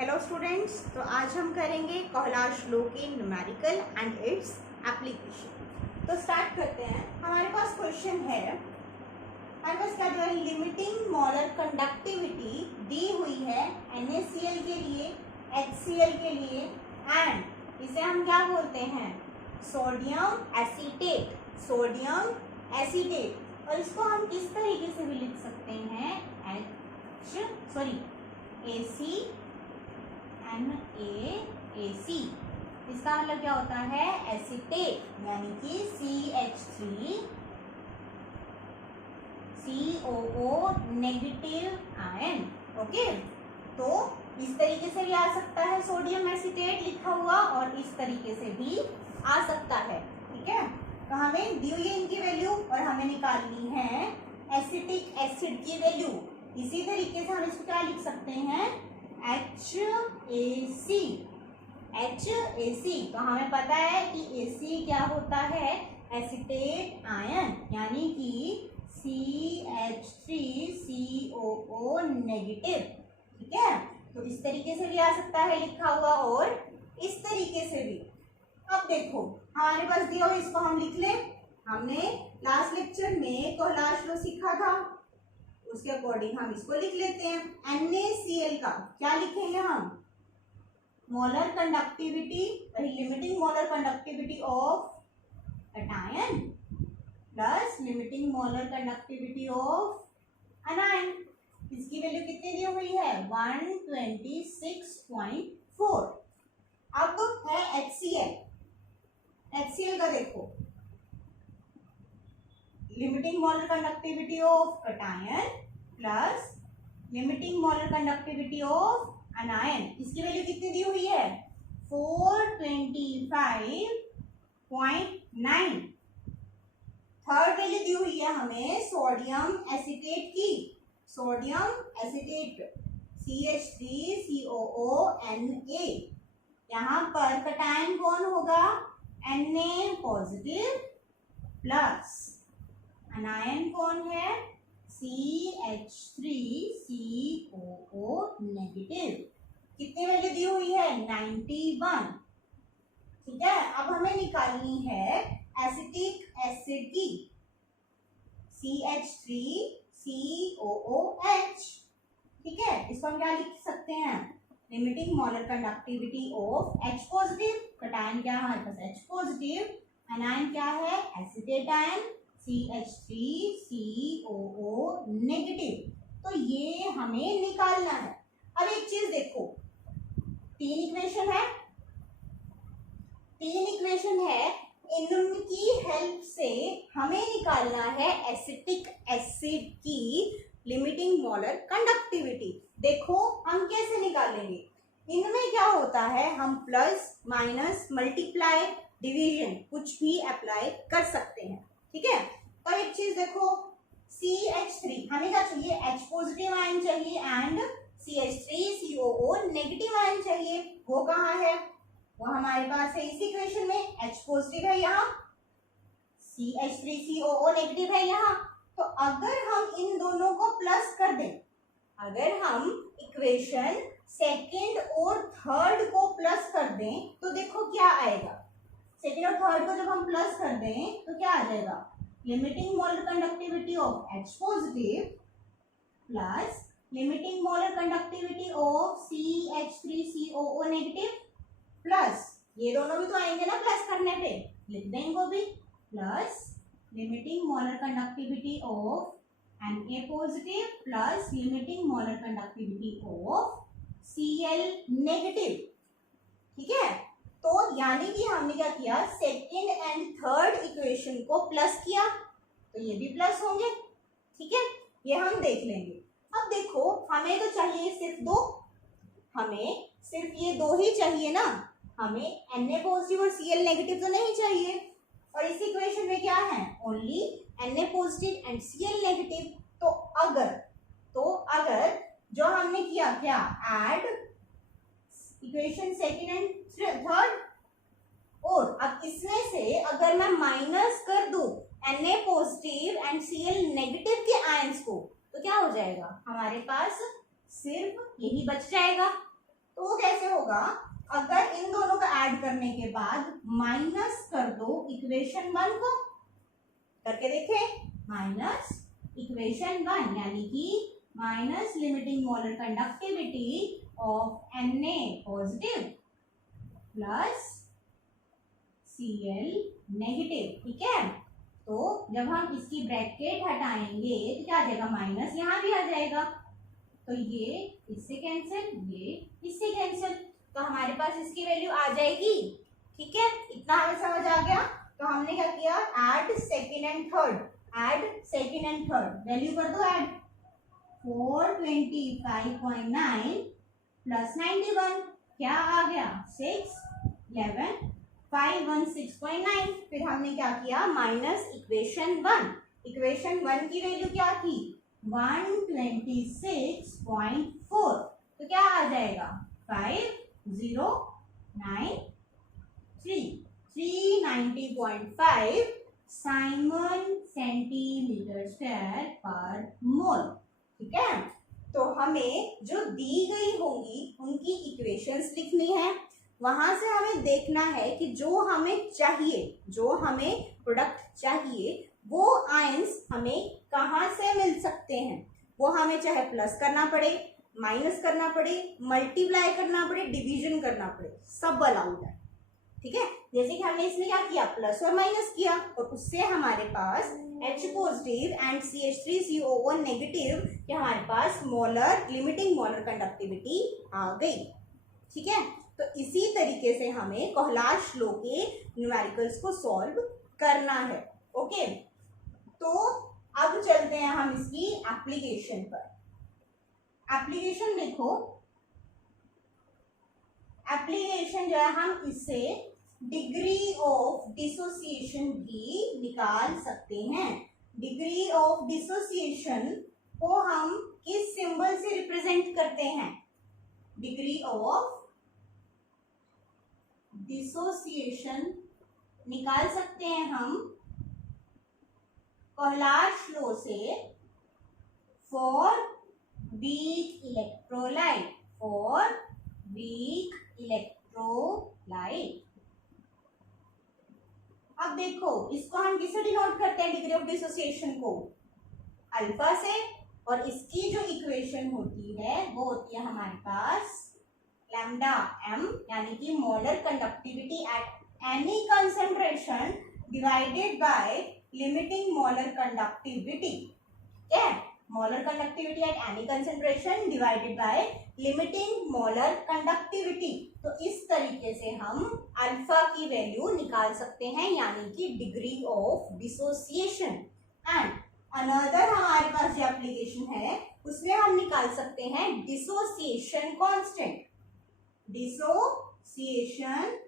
Hello students, तो आज हम करेंगे कोहलाश लॉ की न्यूमेरिकल एंड इट्स एप्लीकेशन। तो स्टार्ट करते हैं। हमारे पास क्वेश्चन है, हमारे पास क्या जो है लिमिटिंग मोलर कंडक्टिविटी दी हुई है NaCl के लिए, HCl के लिए एंड इसे हम क्या बोलते हैं सोडियम एसीटेट, सोडियम एसीटेट। और इसको हम किस तरीके से भी लिख सकते हैं NaAC। इसका मतलब क्या होता है एसीटेट, यानी कि CH3COO नेगेटिव आयन। ओके, तो इस तरीके से भी आ सकता है सोडियम एसीटेट लिखा हुआ, और इस तरीके से भी आ सकता है। ठीक है, तो हमें दी हुई है इनकी वैल्यू और हमें निकालनी है एसिटिक एसिड की वैल्यू। इसी तरीके से हम इसको क्या लिख सकते हैं HAC। तो हमें पता है कि AC क्या होता है एसीटेट आयन, यानी कि CH3COO नेगेटिव। ठीक है, तो इस तरीके से भी आ सकता है लिखा हुआ और इस तरीके से भी। अब देखो हमारे पास दिया हुआ, इसको हम लिख लें। हमने लास्ट लेक्चर में कोहलाश लॉ सीखा था, उसके अकॉर्डिंग हम इसको लिख लेते हैं। NaCl का क्या लिखेंगे हम molar conductivity, limiting molar conductivity of cation plus limiting molar conductivity of अनायन। इसकी वैल्यू कितनी दी हुई है 126.4। अब है HCl का देखो limiting molar conductivity of cation plus limiting molar conductivity of अनायन। इसकी वैल्यू कितनी दी हुई है 425.9। थर्ड वैल्यू दी हुई है हमें सोडियम एसीटेट की, सोडियम एसीटेट CH3COONa। यहाँ पर कैटायन कौन होगा Na पॉजिटिव प्लस अनायन कौन है CH3COO नेगेटिव। कितनी वैल्यू दी हुई है 91। ठीक है, अब हमें निकालनी है एसिटिक एसिड की CH3COOH। ठीक है, इसको हम क्या लिख सकते हैं limiting molar conductivity of H positive. Cation क्या है हमारे पास H पॉजिटिव, अनायन क्या है एसिटेट आयन CH3COO नेगेटिव। तो ये हमें निकालना है। अब एक चीज देखो, तीन इक्वेशन है, इनकी हेल्प से हमें निकालना है एसिटिक एसिड की लिमिटिंग मोलर कंडक्टिविटी। देखो हम कैसे निकालेंगे, इनमें क्या होता है हम प्लस माइनस मल्टीप्लाई डिवीजन कुछ भी अप्लाई कर सकते हैं। ठीक है, तो एक चीज देखो CH3 हमें क्या चाहिए H पॉजिटिव आयन चाहिए एंड CH3COO नेगेटिव आयन चाहिए। वो कहाँ है, वो हमारे पास है इस इक्वेशन में। H पॉजिटिव है यहाँ, CH3COO नेगेटिव है यहाँ। तो अगर हम इन दोनों को प्लस कर दें, अगर हम इक्वेशन सेकंड और थर्ड को प्लस कर दें तो देखो क्या आएगा। सेकंड और थर्ड को जब हम प्लस कर दें तो क्या आ जाएगा limiting molar conductivity of H positive plus limiting molar conductivity of CH3COO negative plus ये दोनों भी तो आएंगे ना प्लस करने पे, लिख दें इनको भी, plus limiting molar conductivity of Na positive plus limiting molar conductivity of Cl negative. ठीक है, तो यानी कि हमने क्या किया सेकेंड एंड थर्ड इक्वेशन को प्लस किया, तो ये भी प्लस होंगे। ठीक है, ये हम देख लेंगे। अब देखो हमें तो चाहिए सिर्फ दो, हमें सिर्फ ये दो ही चाहिए ना, हमें Na पॉजिटिव और Cl नेगेटिव तो नहीं चाहिए। और इस इक्वेशन में क्या है only Na positive and Cl negative. तो अगर जो हमने किया क्या add equation second and third, और अब इसमें से अगर मैं माइनस कर दूं Na positive and Cl negative के आयंस को तो क्या हो जाएगा हमारे पास सिर्फ यही बच जाएगा। तो तो वो कैसे होगा, अगर इन दोनों का ऐड करने के बाद माइनस कर दो इक्वेशन 1 को, करके देखें, माइनस इक्वेशन 1 यानी कि minus limiting molar conductivity of Na positive plus Cl negative. ठीक है, तो जब हम इसकी ब्रैकेट हटाएंगे तो क्या आ जाएगा, माइनस यहाँ भी आ जाएगा, तो ये इससे कैंसिल, ये इससे कैंसिल, तो हमारे पास इसकी वैल्यू आ जाएगी। ठीक है, इतना हमें समझ आ गया। तो हमने क्या किया, add second and third, add second and third, value कर दो ऐड, 425.9 प्लस 91 क्या आ गया, 611 516.9। फिर हमने क्या किया, माइनस इक्वेशन 1, इक्वेशन 1 की वैल्यू क्या थी, 126.4, तो क्या आ जाएगा, 5093 390.5 साइमन सेंटीमीटर स्क्वायर पर मोल। ठीक है, तो हमें जो दी गई होंगी उनकी इक्वेशंस लिखनी है, वहां से हमें देखना है कि जो हमें चाहिए, जो हमें प्रोडक्ट चाहिए वो आयंस हमें कहाँ से मिल सकते हैं। वो हमें चाहे प्लस करना पड़े, माइनस करना पड़े, मल्टीप्लाई करना पड़े, डिवीजन करना पड़े, सब अलाउड है। ठीक है, जैसे कि हमने इसमें क्या किया, प्लस और माइनस किया, और उससे हमारे पास H positive and CH3COO negative के हमारे पास मोलर लिमिटिंग मोलर कंडक्टिविटी आ गई। ठीक है, तो इसी तरीके से हमें कोहलाश लॉ के न्यूमेरिकल्स को सॉल्व करना है। ओके, तो अब चलते हैं हम इसकी एप्लीकेशन पर। एप्लीकेशन देखो, एप्लीकेशन जो है हम इससे डिग्री ऑफ डिसोसिएशन भी निकाल सकते हैं। डिग्री ऑफ डिसोसिएशन को हम किस सिंबल से रिप्रेजेंट करते हैं, डिग्री ऑफ डिसोसिएशन निकाल सकते हैं हम कोहलाश लॉ से, for weak electrolyte, for weak electrolyte. अब देखो इसको हम किससे डिनोट करते हैं, डिग्री ऑफ डिसोसिएशन को, अल्फा से, और इसकी जो इक्वेशन होती है वो होती है हमारे पास लैम्डा m, यानी कि molar conductivity eight any concentration divided by limiting molar conductivity. ठीक है, molar conductivity eight any concentration divided by limiting molar conductivity. तो इस तरीके से हम अल्फा की वैल्यू निकाल सकते हैं, यानी कि degree of dissociation. And another हमारे पास जो एप्लीकेशन है उसमें हम निकाल सकते हैं डिसोसिएशन कांस्टेंट, डिसोसिएशन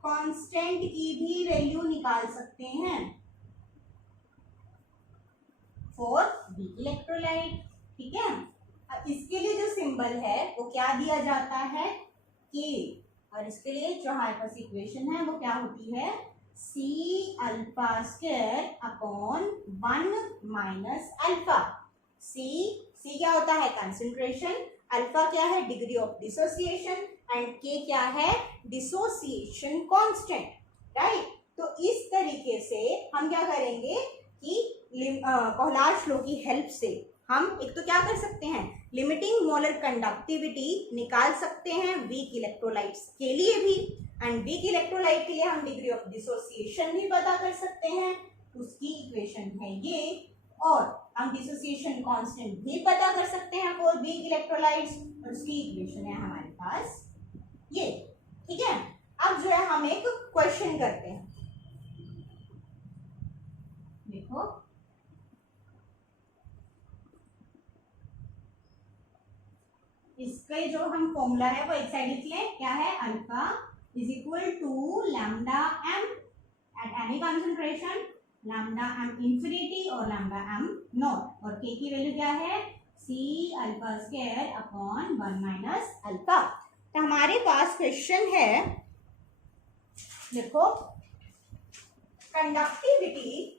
कांस्टेंट की भी वैल्यू निकाल सकते हैं फॉर वीक इलेक्ट्रोलाइट। ठीक है, अब इसके लिए जो सिंबल है वो क्या दिया जाता है, के, और इसके लिए जो हमारे पास इक्वेशन है वो क्या होती है, C alpha square upon 1 minus alpha. C क्या होता है, कंसंट्रेशन, अल्फा क्या है, डिग्री ऑफ डिसोसिएशन, एंड के क्या है, डिसोसिएशन कांस्टेंट। राइट, तो इस तरीके से हम क्या करेंगे कि कोहलाश लॉ की हेल्प से हम एक तो क्या कर सकते हैं, लिमिटिंग मोलर कंडक्टिविटी निकाल सकते हैं वीक इलेक्ट्रोलाइट्स के लिए भी, एंड वीक इलेक्ट्रोलाइट के लिए हम डिग्री ऑफ डिसोसिएशन भी पता कर सकते हैं, उसकी इक्वेशन है ये, और हम डिसोसिएशन कांस्टेंट भी पता कर सकते हैं फॉर वीक इलेक्ट्रोलाइट्स, और उसकी इक्वेशन है हमारे पास ये। ठीक है, अब जो है हम एक क्वेश्चन करते हैं। देखो इसके जो हम फॉर्मूला है वो एक साइड लिख लें, क्या है, alpha is equal to lambda m at any concentration, lambda m infinity और लैम्डा m नॉट, और k की वैल्यू क्या है, C alpha square upon 1 minus alpha. तो हमारे पास क्वेश्चन है, देखो कंडक्टिविटी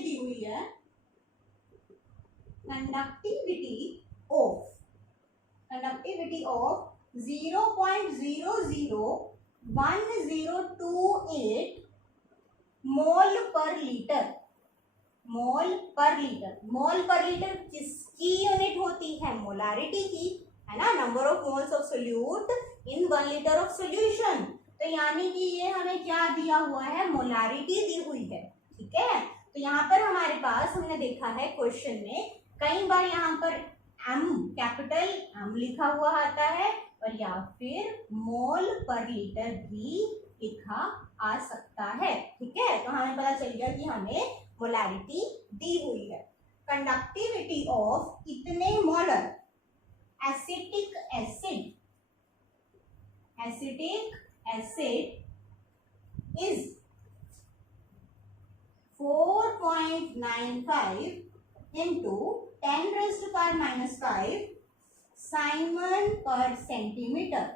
दी हुई है conductivity of 0.001028 मोल पर लीटर। मोल पर लीटर किसकी यूनिट होती है? मोलारिटी की, है ना। Number of moles of solute in 1 litre of solution. तो यानी कि ये हमें क्या दिया हुआ है? मोलारिटी दी हुई है, ठीक है। तो यहाँ पर हमारे पास हमने देखा है क्वेश्चन में कई बार यहाँ पर एम, कैपिटल एम लिखा हुआ आता है और या फिर मोल पर लीटर भी लिखा आ सकता है, ठीक है। तो हमें पता चल गया कि हमें मोलारिटी दी हुई है। कंडक्टिविटी ऑफ इतने molar acetic acid is 4.95 into 10⁻⁵ Simon पर सेंटीमीटर।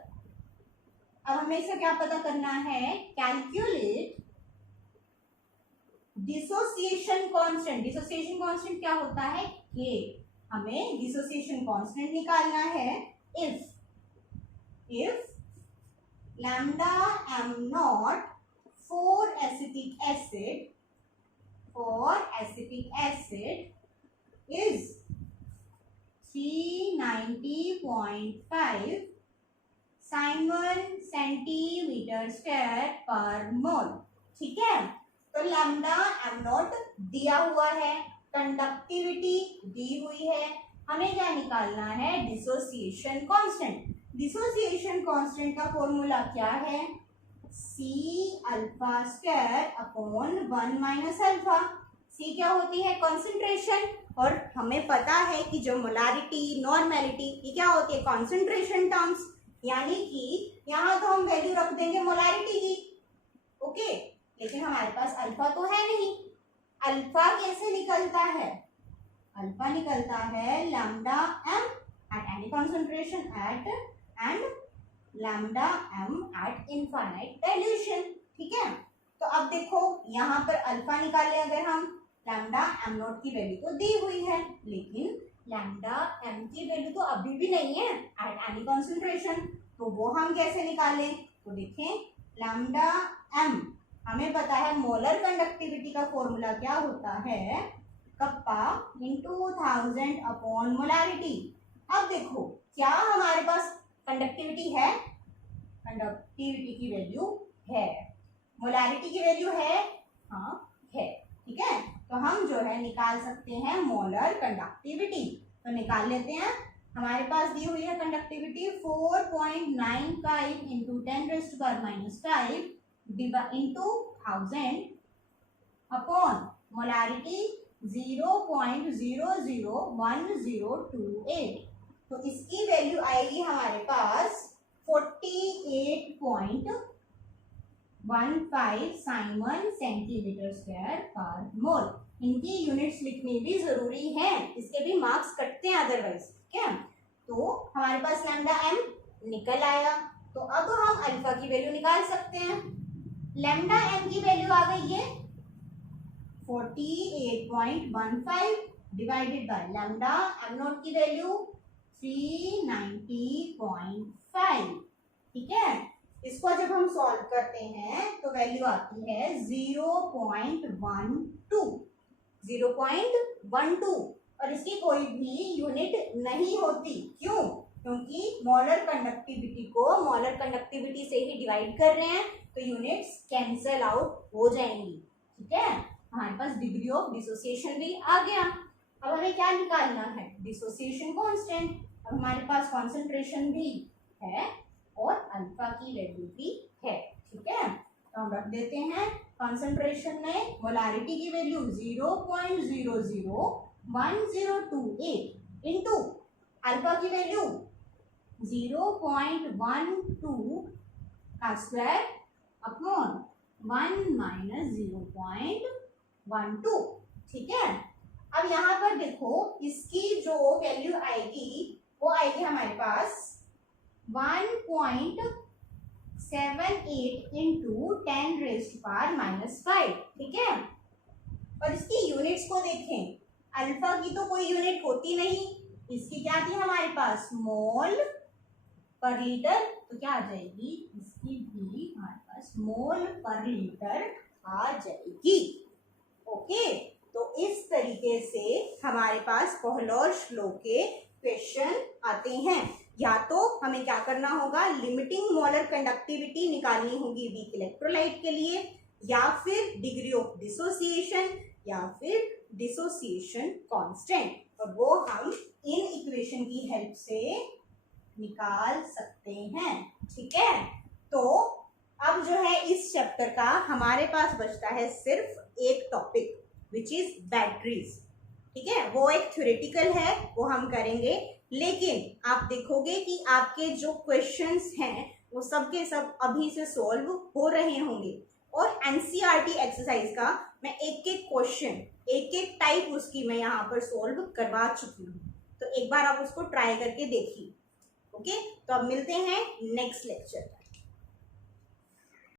अब हमें इसे क्या पता करना है? Calculate dissociation constant. Dissociation constant क्या होता है? ये हमें डिसोसिएशन कांस्टेंट निकालना है। If lambda am not for acetic acid is 390.5 Simon centimetre square पर मोल, ठीक है। तो लैम्डा एम नॉट दिया हुआ है, कंडक्टिविटी दी हुई है, हमें क्या निकालना है? Dissociation constant. डिसोसिएशन कांस्टेंट का फॉर्मूला क्या है? C alpha square upon 1 minus alpha. C क्या होती है? कॉन्सेंट्रेशन, और हमें पता है कि जो मोलारिटी, नॉर्मेलिटी, ये क्या होती है? Concentration terms. यानी कि यहाँ तो हम वैल्यू रख देंगे मोलारिटी की, ओके। लेकिन हमारे पास अल्फा तो है नहीं। अल्फा कैसे निकलता है? अल्फा निकलता है lambda m at any concentration and lambda m at infinite dilution, ठीक है। तो अब देखो यहाँ पर अल्फा निकाले अगर हम, लैम्डा एम नॉट की वैल्यू तो दी हुई है, लेकिन लैम्डा एम की वैल्यू तो अभी भी नहीं है एट एनी कॉन्सेंट्रेशन। तो वो हम कैसे निकालें? तो देखें, लैम्डा एम हमें पता है मोलर कंडक्टिविटी का फॉर्मूला क्या होता है? Kappa into 1000 upon molarity. अब देखो क्या हमारे पास कंडक्टिविटी है? कंडक्टिविटी की वैल्यू है, मोलारिटी की वैल्यू है, हाँ है, ठीक है। तो हम जो है निकाल सकते हैं मोलर कंडक्टिविटी। तो निकाल लेते हैं। हमारे पास दी हुई है conductivity 4.95 into 10⁻⁵ into 1000 upon molarity 0.001028। तो इसकी वैल्यू आएगी हमारे पास 48.15 साइमन सेंटीमीटर स्क्वायर पर मोल। इनकी यूनिट्स लिखनी भी जरूरी है, इसके भी मार्क्स कटते हैं अदरवाइज, ठीक है। तो हमारे पास लैम्डा एम निकल आया। तो अब हम अल्फा की वैल्यू निकाल सकते हैं। लैम्डा एम की वैल्यू आ गई है 48.15 divided by lambda am not की वैल्यू 390.5, ठीक है। इसको जब हम सॉल्व करते हैं तो वैल्यू आती है 0.12 और इसकी कोई भी यूनिट नहीं होती। क्यों? क्योंकि मोलर कंडक्टिविटी को मोलर कंडक्टिविटी से ही डिवाइड कर रहे हैं, तो यूनिट्स कैंसल आउट हो जाएंगी, ठीक है। हमारे पास डिग्री ऑफ डिसोसिएशन भी आ गया। अब हमें क्या निकालना है? Dissociation constant. अब हमारे पास कॉन्सेंट्रेशन भी है और अल्फा की वैल्यू भी है, ठीक है। तो हम रख देते हैं कॉन्सेंट्रेशन में मोलारिटी की वैल्यू 0.001028 इंटू अल्फा की वैल्यू 0.12 का स्क्वायर अपॉन 1 माइनस 0.12, ठीक है। अब यहाँ पर देखो इसकी जो वैल्यू आएगी वो आएगी हमारे पास 1.78 इंटू 10⁻⁵, ठीक है। और इसकी यूनिट्स को देखें अल्फा की तो कोई यूनिट होती नहीं, इसकी क्या थी हमारे पास, मोल पर लीटर, तो क्या आ जाएगी, इसकी भी हमारे पास मोल पर लीटर आ जाएगी। ओके, तो इस तरीके से हमारे पास कोहलॉर्श लॉ के क्वेश्चन आते हैं। या तो हमें क्या करना होगा, लिमिटिंग मोलर कंडक्टिविटी निकालनी होगी वीक इलेक्ट्रोलाइट के लिए, या फिर डिग्री ऑफ डिसोसिएशन, या फिर डिसोसिएशन कांस्टेंट, और वो हम इन इक्वेशन की हेल्प से निकाल सकते हैं। ठीक है, तो अब जो है इस चैप्टर का हमारे पास बचता है सिर्फ एक टॉपिक विच इज बैटरीज। ठीक है, वो एक थ्योरेटिकल है, वो हम करेंगे, लेकिन आप देखोगे कि आपके जो क्वेश्चंस हैं वो सब के सब अभी से सॉल्व हो रहे होंगे, और एनसीईआरटी एक्सरसाइज का मैं एक एक क्वेश्चन, एक एक टाइप उसकी मैं यहाँ पर सॉल्व करवा चुकी हूँ, तो एक बार आप उसको ट्राई करके देखिए। ओके, तो अब मिलते हैं नेक्स्ट लेक्चर में।